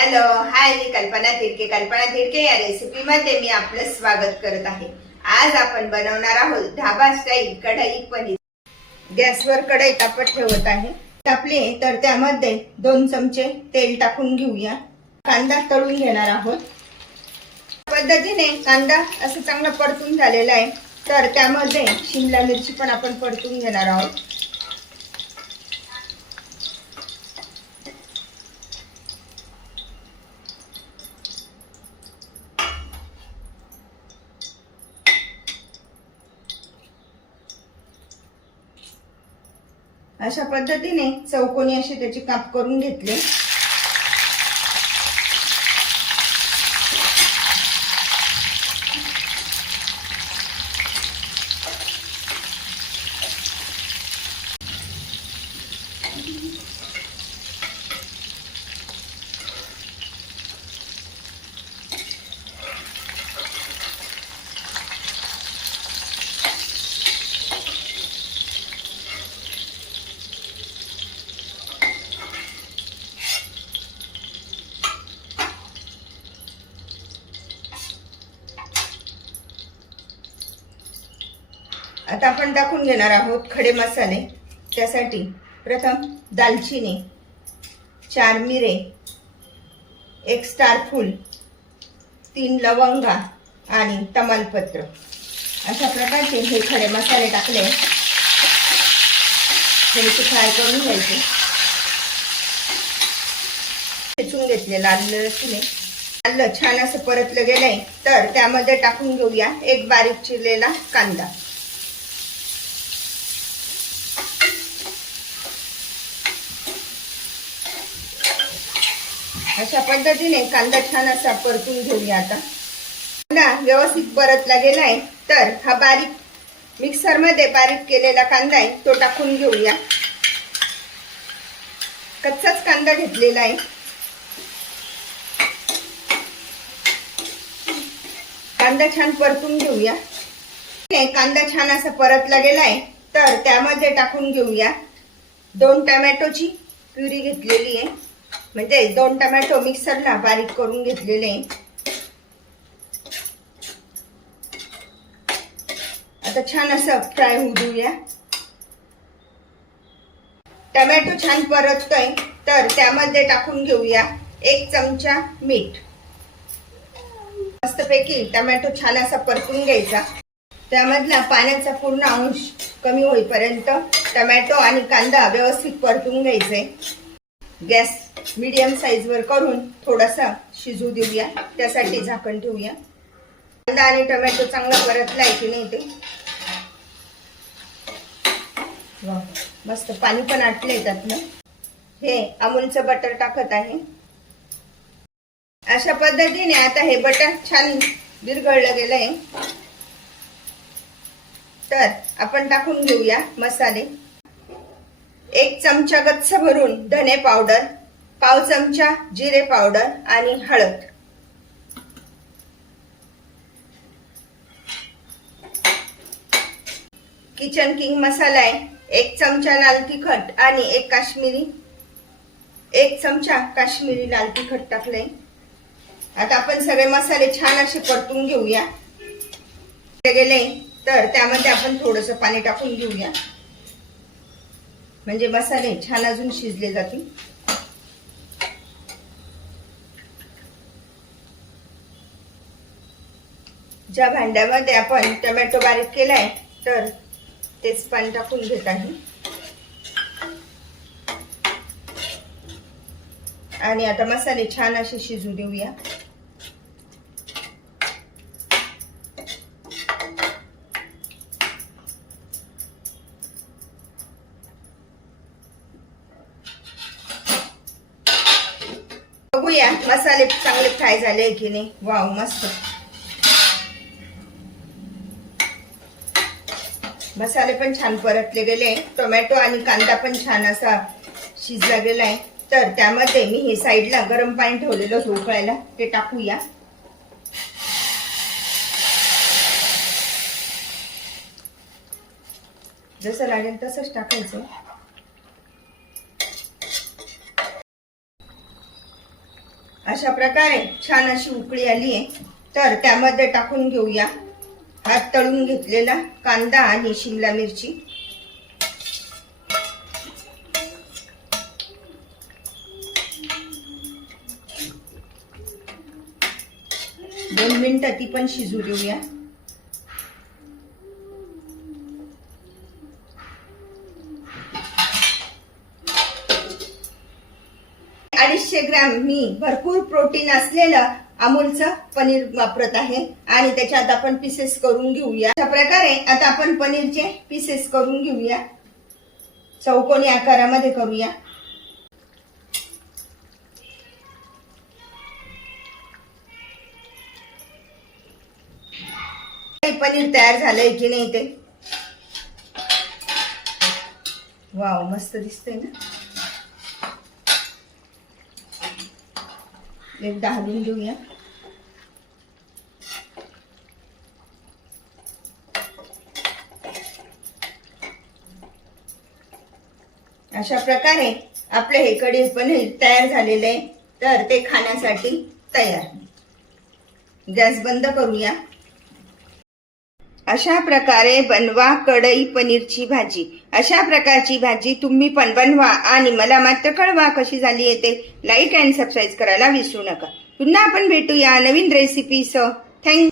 Hello hi मी कल्पना तिडके कल्पना तिडके या रेसिपी मध्ये मी आपलं स्वागत करत आहे. आज आपण बनवणार आहोत ढाबा स्टाईल कढई पनीर. गॅसवर कढई तापत ठेवत आहे. तापले तर त्यामध्ये दोन चमचे तेल टाकून घेऊया. कांदा तळून घेणार आहोत. पद्धतीने कांदा असं चांगला परतून झालेला आहे. तर त्यामध्ये शिमला मिरची पण आपण परतून घेणार आहोत. अशा पद्धतीने चौकोनी असे त्याचे काप करून घेतले. आता आपण टाकून घेणार आहोत खडे मसाले. त्यासाठी प्रथम दालचिनी चार मिरे एक स्टारफूल तीन लवंगा आणि तमालपत्र. अशा प्रकारचे हे खडे मसाले टाकले. थोडेसे फ्राय करून घ्यायचे. ठेचून घेतलेलं आलं लसूण आहे. आलं छान असं परतलं गेलंय. तर त्यामध्ये टाकून घेऊया एक बारीक चिरलेला कांदा. अशा पद्धतीने कांदा छान असा परतून घेऊया आता. कांदा व्यवस्थित परतला गेलाय तर हा बारीक मिक्सरमध्ये बारीक केलेला कांदा आहे तो टाकून घेऊया. कच्चाच कांदा घेतलेला आहे. कांदा छान परतून घेऊया. कांदा छान असा परतला गेलाय तर त्यामध्ये टाकून घेऊया. दोन टमॅटोची प्युरी घेतलेली आहे. म्हणजे दोन टमॅटो मिक्सरला बारीक करून घेतलेले. आता छान असं फ्राय होऊ देऊया. टमॅटो छान परततोय तर त्यामध्ये टाकून घेऊया एक चमचा मीठ. मस्तपैकी टमॅटो छान असा परतून घ्यायचा. त्यामधला पाण्याचा पूर्ण अंश कमी होईपर्यंत टमॅटो आणि कांदा व्यवस्थित परतून घ्यायचे. गॅस मीडियम साईजवर करून थोडासा शिजू देऊया. त्यासाठी झाकण ठेवूया. कांदा आणि टोमॅटो चांगला परतला आहे की नाही ते मस्त पाणी पण आटलंय ना. हे अमूलचं बटर टाकत आहे. अशा पद्धतीने आता हे बटर छान विरघळलं गेलंय. तर आपण टाकून घेऊया मसाले. एक चमचा गच्च भरून धने पावडर पाव चमचा जिरे पावडर आणि हळद. किचन किंग मसाला आहे. एक चमचा लाल तिखट आणि एक काश्मीरी एक चमचा काश्मीरी लाल तिखट टाकलंय. आता आपण सगळे मसाले छान असे परतून घेऊया. गेले तर त्यामध्ये आपण थोडस पाणी टाकून घेऊया. म्हणजे मसाले छान अजून शिजले जातील. ज्या भांड्यामध्ये आपण टोमॅटो बारीक केलाय तर तेच पाणी टाकून घेत आहे. आणि आता मसाले छान असे शिजू देऊया. बघूया मसाले चांगले फ्राय झाले की नाही. वाव मस्त. मसाले पण छान परतले गेले. टोमॅटो आणि कांदा पण छान असा शिजला गेलाय. तर त्यामध्ये मी हे साईडला गरम पाणी ठेवलेलं होतं उकळायला. ते टाकूया. जसं लागेल तसंच टाकायचं. अशा प्रकारे छान अशी उकळी आली आहे तर त्यामध्ये टाकून घेऊया. हात तळून घेतलेला कांदा आणि शिमला मिरची. दोन मिनिटं ती पण शिजू देऊया. अडीचशे ग्रॅम मी भरपूर प्रोटीन असलेलं अमूलचं पनीर वापरत आहे. आणि त्याच्यात आपण पीसेस करून घेऊया. अशा प्रकारे आता आपण पनीरचे पीसेस करून घेऊया. चौकोनी आकारामध्ये करूया. पनीर तयार झालंय की नाही ते? वाव मस्त दिसतंय ना? एकदा हलवून घेऊया. अशा प्रकारे आपले हे कढी पनीर तयार झालेले आहे. तर ते खाण्यासाठी तयार. गॅस बंद करूया. अशा प्रकारे बनवा कढई पनीरची भाजी. अशा प्रकारची भाजी तुम्ही पण बनवा आणि मला मात्र कळवा कशी झाली येते लाईक अँड सबस्क्राईब करायला विसरू नका. पुन्हा आपण भेटूया नवीन रेसिपीसह थँक